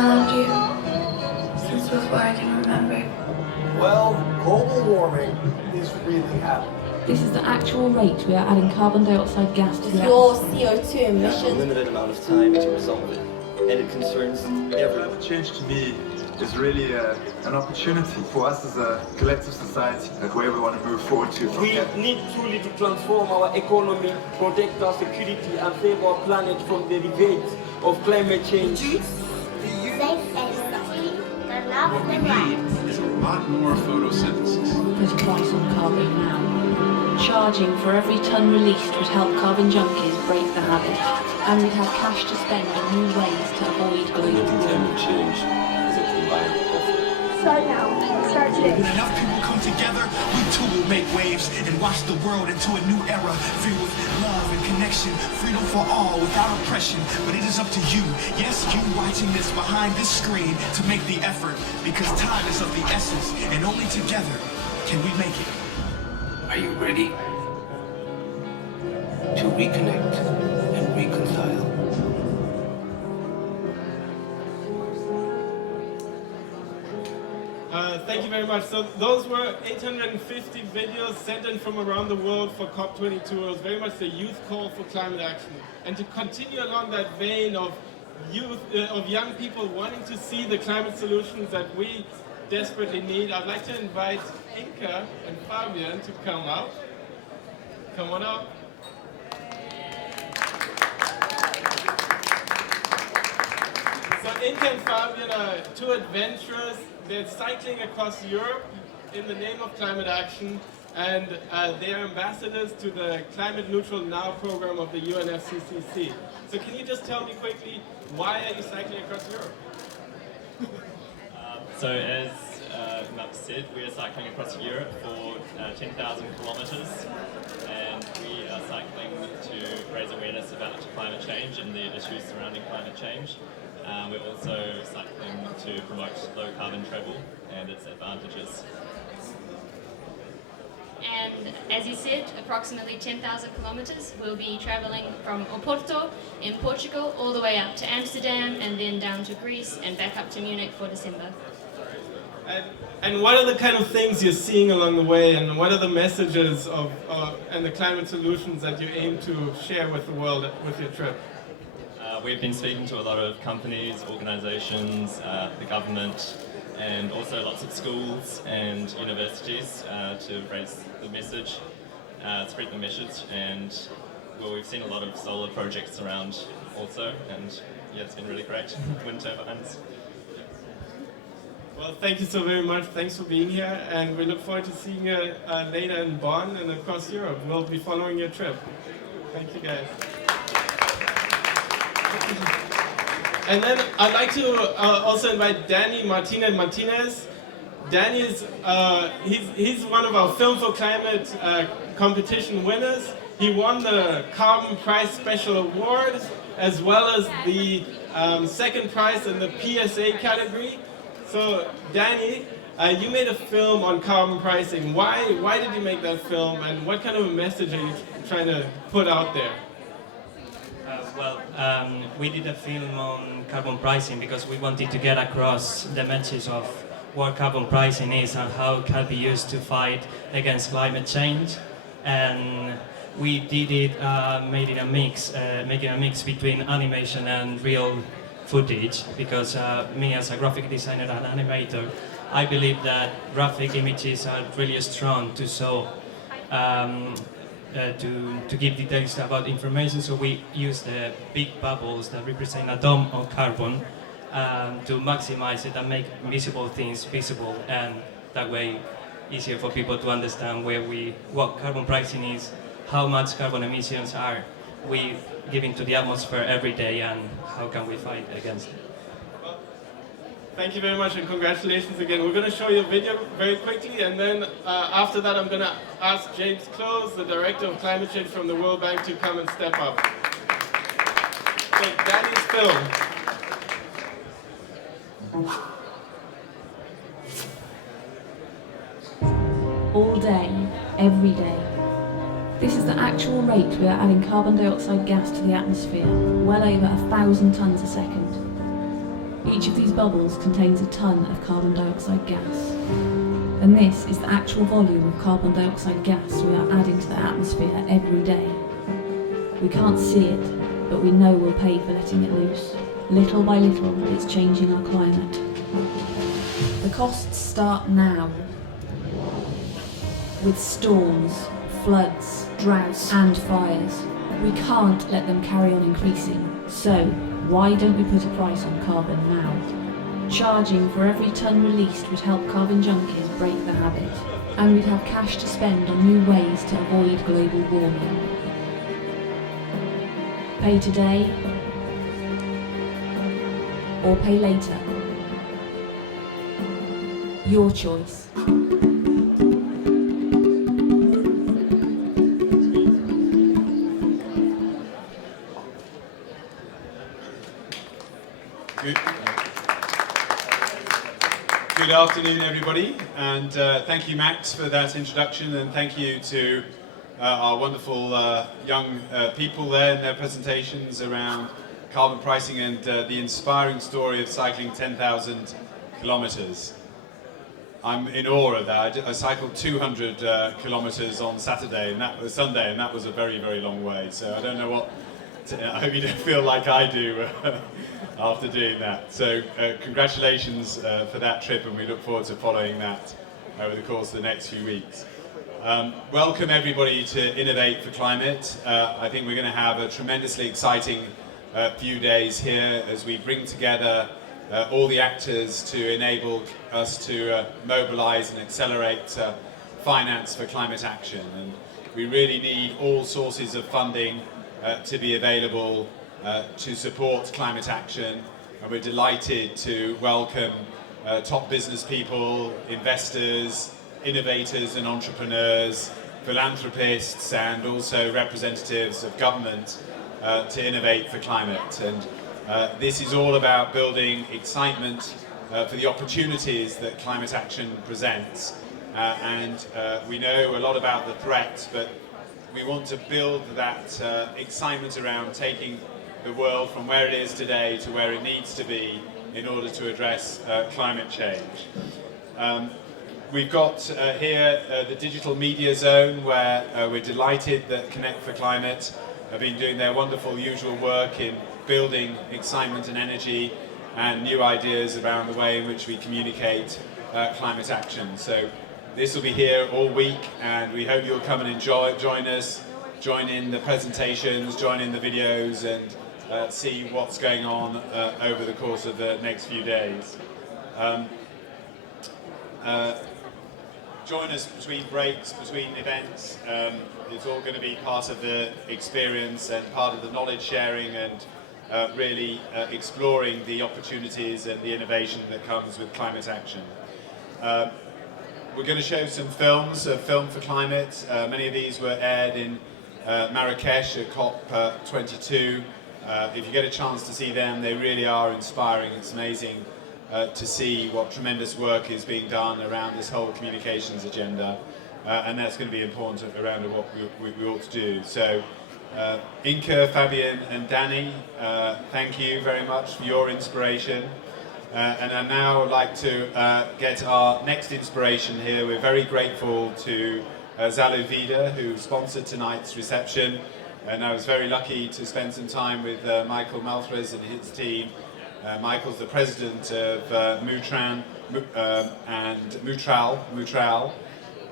loved you since before I can remember. Well, global warming is really happening. This is the actual rate we are adding carbon dioxide gas to the Your atmosphere. CO2 emissions. We have a limited amount of time to resolve it, and it concerns everyone. Change to me is really an opportunity for us as a collective society, where we want to move forward to. We need truly to transform our economy, protect our security, and save our planet from the debate of climate change. What we need is a lot more photosynthesis. Put a price on carbon now. Charging for every tonne released would help carbon junkies break the habit, and we'd have cash to spend on new ways to avoid global warming. Climate change is a combined effort. Start now. Start today. When enough people come together, we too will make waves and watch the world into a new era filled with love and connection, freedom for all without oppression. But it is up to you, yes, you watching this behind this screen, to make the effort, because time is of the essence, and only together can we make it. Are you ready to reconnect and reconcile? Thank you very much. So those were 850 videos sent in from around the world for COP22. It was very much the youth call for climate action. And to continue along that vein of youth, of young people wanting to see the climate solutions that we desperately need, I'd like to invite Inka and Fabian to come up. Come on up. So Inka and Fabian are two adventurers. They're cycling across Europe in the name of climate action, and they are ambassadors to the Climate Neutral Now program of the UNFCCC. So can you just tell me quickly, why are you cycling across Europe? So as Matt said, we are cycling across Europe for 10,000 kilometres, and we are cycling to raise awareness about climate change and the issues surrounding climate change. We're also cycling to promote low carbon travel and its advantages. And as you said, approximately 10,000 kilometres. We'll be travelling from Oporto in Portugal all the way up to Amsterdam and then down to Greece and back up to Munich for December. And what are the kind of things you're seeing along the way, and what are the messages of and the climate solutions that you aim to share with the world with your trip? We've been speaking to a lot of companies, organisations, the government, and also lots of schools and universities to raise the message, spread the message, and well, we've seen a lot of solar projects around also, and yeah, it's been really great. Wind turbines. Well, thank you so very much. Thanks for being here, and we look forward to seeing you later in Bonn and across Europe. We'll be following your trip. Thank you, guys. And then I'd like to also invite Dani Martinez. Dani is he's one of our Film for Climate competition winners. He won the Carbon Prize Special Award as well as the second prize in the PSA category. So Dani, you made a film on carbon pricing. Why did you make that film, and what kind of a message are you trying to put out there? We did a film on carbon pricing because we wanted to get across the message of what carbon pricing is and how it can be used to fight against climate change. And we did it, making a mix between animation and real footage, because me as a graphic designer and animator, I believe that graphic images are really strong to show to give details about information, so we use the big bubbles that represent a dome of carbon to maximize it and make visible things visible, and that way easier for people to understand what carbon pricing is, how much carbon emissions are we giving to the atmosphere every day, and how can we fight against it. Thank you very much, and congratulations again. We're going to show you a video very quickly, and then after that I'm going to ask James Close, the Director of Climate Change from the World Bank, to come and step up. So, Dani's film. All day, every day, This is the actual rate we are adding carbon dioxide gas to the atmosphere, well over 1,000 tonnes a second. Each of these bubbles contains a tonne of carbon dioxide gas. And this is the actual volume of carbon dioxide gas we are adding to the atmosphere every day. We can't see it, but we know we'll pay for letting it loose. Little by little, it's changing our climate. The costs start now, with storms, floods, droughts and fires. We can't let them carry on increasing, so why don't we put a price on carbon now? Charging for every tonne released would help carbon junkies break the habit, and we'd have cash to spend on new ways to avoid global warming. Pay today, or pay later. Your choice. Good afternoon, everybody, and thank you, Max, for that introduction, and thank you to our wonderful young people there in their presentations around carbon pricing and the inspiring story of cycling 10,000 kilometers. I'm in awe of that. I cycled 200 kilometers on Saturday, and that was Sunday, and that was a very, very long way. So I don't know what. I hope you don't feel like I do after doing that. So congratulations for that trip, and we look forward to following that over the course of the next few weeks. Welcome everybody to Innovate for Climate. I think we're going to have a tremendously exciting few days here as we bring together all the actors to enable us to mobilize and accelerate finance for climate action. And we really need all sources of funding to be available to support climate action. And we're delighted to welcome top business people, investors, innovators and entrepreneurs, philanthropists, and also representatives of government to innovate for climate. And this is all about building excitement for the opportunities that climate action presents. We know a lot about the threats, but we want to build that excitement around taking the world from where it is today to where it needs to be in order to address climate change. We've got here the digital media zone, where we're delighted that Connect for Climate have been doing their wonderful usual work in building excitement and energy and new ideas around the way in which we communicate climate action. So this will be here all week, and we hope you'll come and join us, join in the presentations, join in the videos, and see what's going on over the course of the next few days. Join us between breaks, between events. It's all going to be part of the experience and part of the knowledge sharing, and really exploring the opportunities and the innovation that comes with climate action. We're going to show some films, Film for Climate. Many of these were aired in Marrakesh at COP22. If you get a chance to see them, they really are inspiring. It's amazing to see what tremendous work is being done around this whole communications agenda, and that's going to be important around what we ought to do. So Inka, Fabian and Dani, thank you very much for your inspiration. And I now would like to get our next inspiration here. We're very grateful to Zaluvida, who sponsored tonight's reception, and I was very lucky to spend some time with Michael Mathres and his team. Michael's the president of Mootral,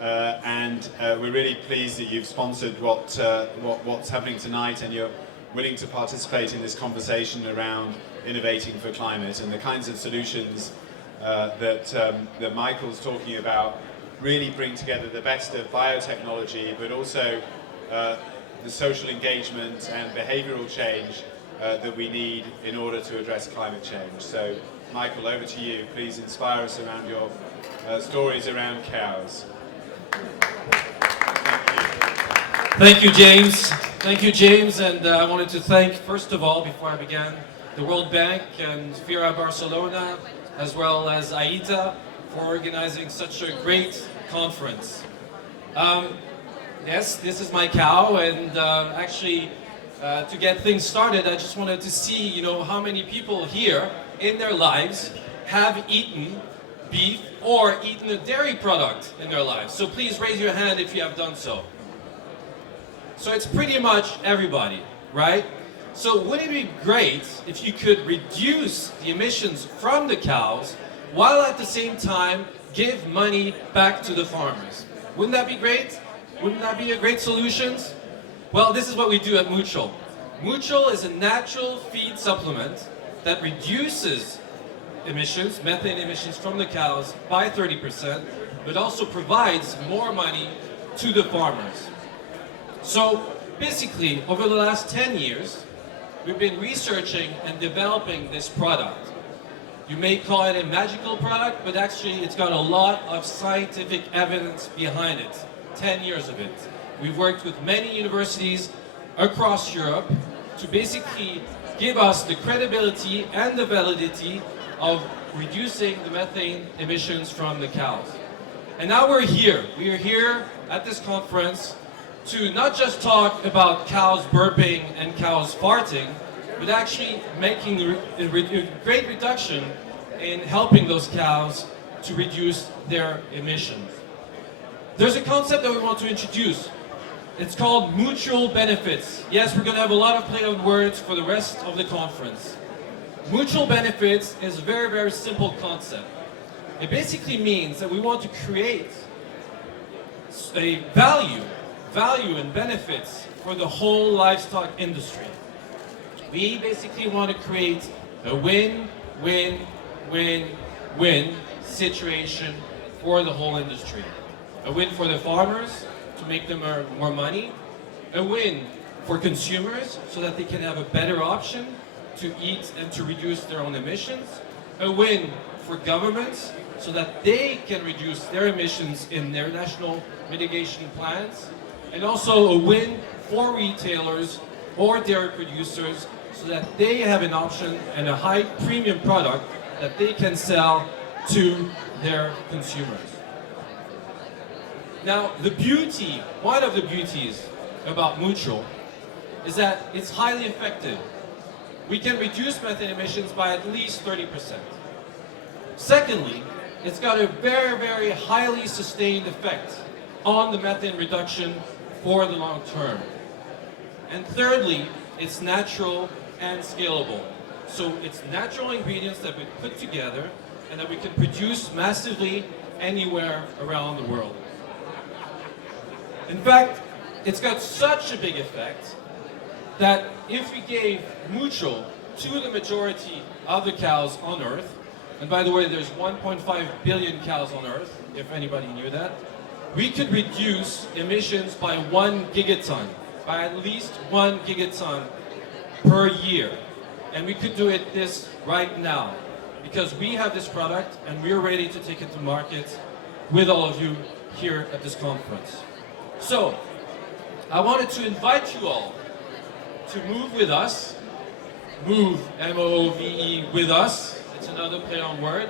and we're really pleased that you've sponsored what's happening tonight, and you're willing to participate in this conversation around innovating for climate, and the kinds of solutions that Michael's talking about really bring together the best of biotechnology, but also the social engagement and behavioural change that we need in order to address climate change. So, Michael, over to you. Please inspire us around your stories around cows. Thank you, James. Thank you, James. And I wanted to thank, first of all, before I began, the World Bank and Fira Barcelona, as well as AITA, for organizing such a great conference. Yes, this is my cow, and actually, to get things started, I just wanted to see, you know, how many people here in their lives have eaten beef or eaten a dairy product in their lives. So please raise your hand if you have done so. So it's pretty much everybody, right? So wouldn't it be great if you could reduce the emissions from the cows while at the same time give money back to the farmers? Wouldn't that be great? Wouldn't that be a great solution? Well, this is what we do at Mootral. Mootral is a natural feed supplement that reduces emissions, methane emissions from the cows by 30%, but also provides more money to the farmers. So basically, over the last 10 years, we've been researching and developing this product. You may call it a magical product, but actually it's got a lot of scientific evidence behind it. 10 years of it. We've worked with many universities across Europe to basically give us the credibility and the validity of reducing the methane emissions from the cows. And now we're here. We are here at this conference to not just talk about cows burping and cows farting, but actually making a great reduction in helping those cows to reduce their emissions. There's a concept that we want to introduce. It's called mutual benefits. Yes, we're going to have a lot of play on words for the rest of the conference. Mutual benefits is a very, very simple concept. It basically means that we want to create a value and benefits for the whole livestock industry. We basically want to create a win-win-win-win situation for the whole industry. A win for the farmers to make them earn more money. A win for consumers so that they can have a better option to eat and to reduce their own emissions. A win for governments so that they can reduce their emissions in their national mitigation plans. And also a win for retailers or dairy producers so that they have an option and a high premium product that they can sell to their consumers. Now, one of the beauties about Mootral is that it's highly effective. We can reduce methane emissions by at least 30%. Secondly, it's got a very, very highly sustained effect on the methane reduction for the long term. And thirdly, it's natural and scalable. So it's natural ingredients that we put together and that we can produce massively anywhere around the world. In fact, it's got such a big effect that if we gave Mootral to the majority of the cows on Earth, and by the way, there's 1.5 billion cows on Earth, if anybody knew that, we could reduce emissions by 1 gigaton, by at least 1 gigaton per year. And we could do this right now, because we have this product and we're ready to take it to market with all of you here at this conference. So, I wanted to invite you all to move with us. Move, M-O-O-V-E, with us. It's another play on word.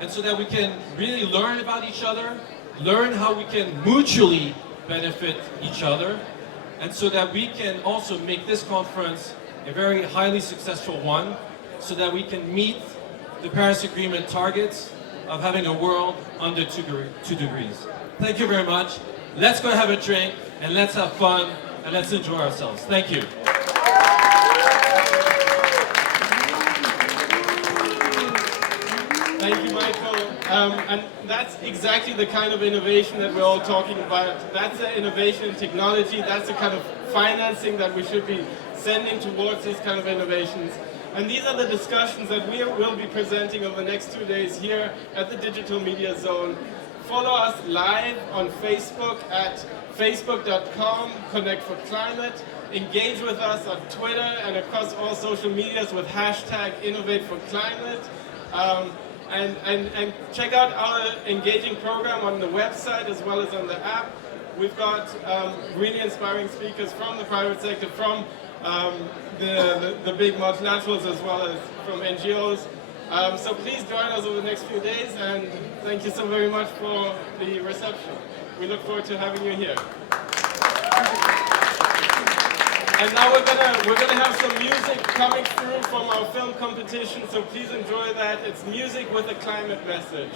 And so that we can really learn about each other, learn how we can mutually benefit each other, and so that we can also make this conference a very highly successful one, so that we can meet the Paris Agreement targets of having a world under 2 degrees. Thank you very much. Let's go have a drink, and let's have fun, and let's enjoy ourselves. Thank you. Thank you, Michael. And that's exactly the kind of innovation that we're all talking about. That's the innovation in technology. That's the kind of financing that we should be sending towards these kind of innovations. And these are the discussions that we will be presenting over the next 2 days here at the Digital Media Zone. Follow us live on Facebook at facebook.com/connect4climate. Engage with us on Twitter and across all social medias with hashtag #InnovateForClimate. And check out our engaging program on the website as well as on the app. We've got really inspiring speakers from the private sector, from the big multilaterals as well as from NGOs. So please join us over the next few days, and thank you so very much for the reception. We look forward to having you here. And now we're gonna have some music coming through from our film competition, so please enjoy that. It's music with a climate message.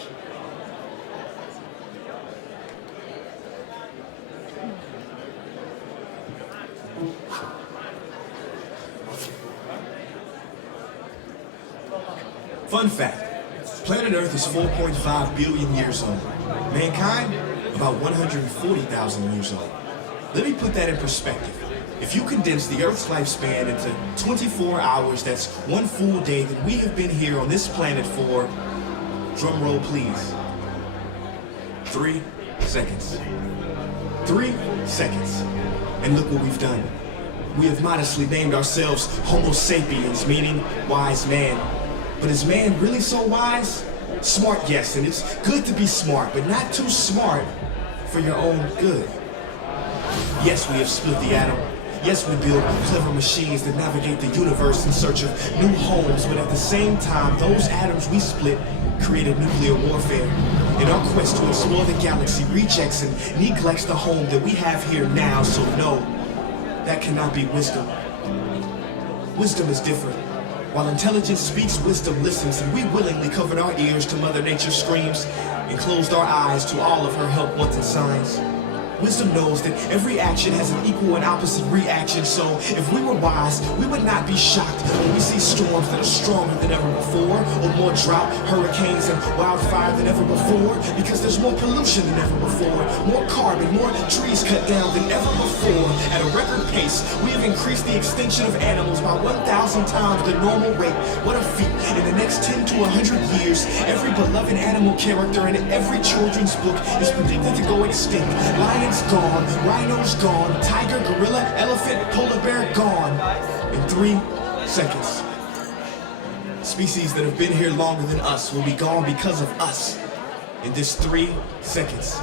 Fun fact, planet Earth is 4.5 billion years old. Mankind, about 140,000 years old. Let me put that in perspective. If you condense the Earth's lifespan into 24 hours, that's one full day that we have been here on this planet for, drum roll please, 3 seconds. 3 seconds. And look what we've done. We have modestly named ourselves Homo sapiens, meaning wise man. But is man really so wise? Smart, yes, and it's good to be smart, but not too smart for your own good. Yes, we have split the atom. Yes, we build clever machines that navigate the universe in search of new homes, but at the same time, those atoms we split created nuclear warfare. In our quest to explore the galaxy, rejects and neglects the home that we have here now, so no, that cannot be wisdom. Wisdom is different. While intelligence speaks, wisdom listens, and we willingly covered our ears to Mother Nature's screams and closed our eyes to all of her help-wanted signs. Wisdom knows that every action has an equal and opposite reaction, so if we were wise, we would not be shocked when we see storms that are stronger than ever before, or more drought, hurricanes, and wildfire than ever before, because there's more pollution than ever before, more carbon, more trees cut down than ever before. At a record pace, we have increased the extinction of animals by 1,000 times the normal rate. What a feat. In the next 10 to 100 years, every beloved animal character in every children's book is predicted to go extinct. Lions gone, rhinos gone, tiger, gorilla, elephant, polar bear gone. In 3 seconds. Species that have been here longer than us will be gone because of us. In this 3 seconds.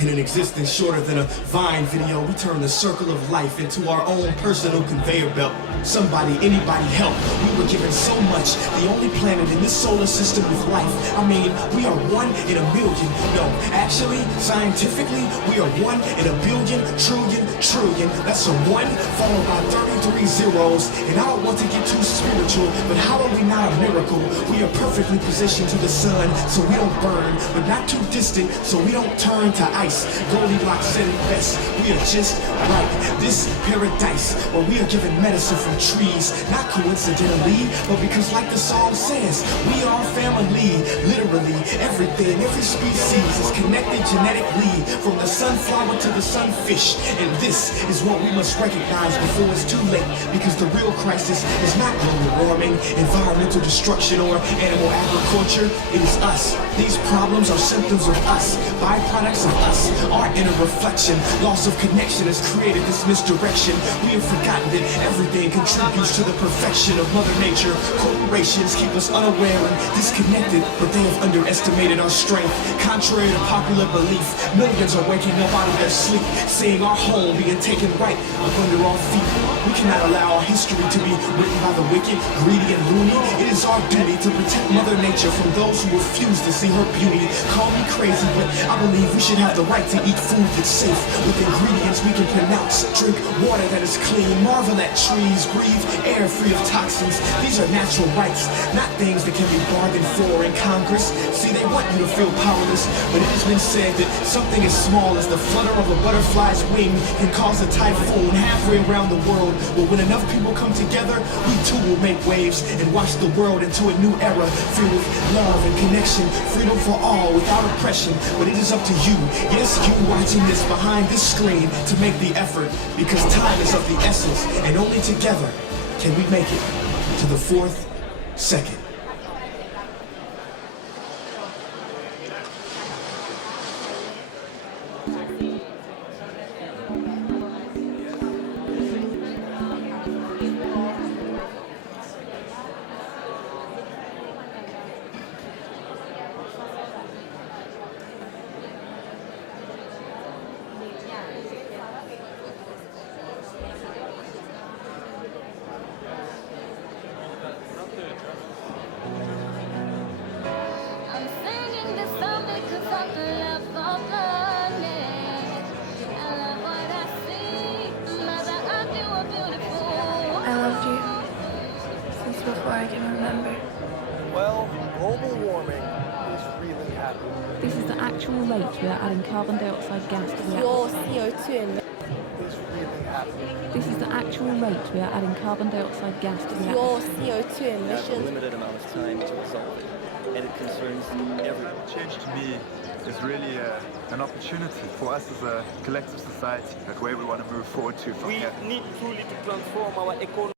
In an existence shorter than a Vine video, we turn the circle of life into our own personal conveyor belt. Somebody, anybody help. We were given so much, the only planet in this solar system with life. I mean, we are 1 in a million. No, actually, scientifically, we are 1 in a billion, trillion. That's a 1 followed by 33 zeros. And I don't want to get too spiritual, but how are we not a miracle? We are perfectly positioned to the sun, so we don't burn, but not too distant, so we don't turn to ice. Goldilocks said it best, we are just right. This paradise, where we are given medicine from trees, not coincidentally, but because like the song says, we are family. Literally, everything, every species is connected genetically, from the sunflower to the sunfish. And this is what we must recognize before it's too late, because the real crisis is not global warming, environmental destruction, or animal agriculture. It is us. These problems are symptoms of us, byproducts of us. Our inner reflection, loss of connection has created this misdirection. We have forgotten that everything contributes to the perfection of Mother Nature. Corporations keep us unaware and disconnected, but they have underestimated our strength. Contrary to popular belief, millions are waking up out of their sleep, seeing our home being taken right up under our feet. We cannot allow our history to be written by the wicked, greedy, and loony. It is our duty to protect Mother Nature from those who refuse to see her beauty. Call me crazy, but I believe we should have the right to eat food that's safe, with ingredients we can pronounce, drink water that is clean, marvel at trees, breathe air free of toxins. These are natural rights, not things that can be bargained for in Congress. See, they want you to feel powerless, but it has been said that something as small as the flutter of a butterfly's wing can cause a typhoon halfway around the world. But when enough people come together, we too will make waves and watch the world into a new era, filled with love and connection, freedom for all without oppression. But it is up to you, yes, you watching this behind this screen, to make the effort, because time is of the essence, and only together can we make it to the 4th second. happening. This is the actual rate we are adding carbon dioxide gas to the atmosphere. Is really happening. This is the actual rate we are adding carbon dioxide gas to the Your atmosphere. CO2 emissions. You have a limited amount of time to resolve it, and it concerns everyone. Change to me is really an opportunity for us as a collective society, like where we want to move forward to from We here. need truly to transform our economy.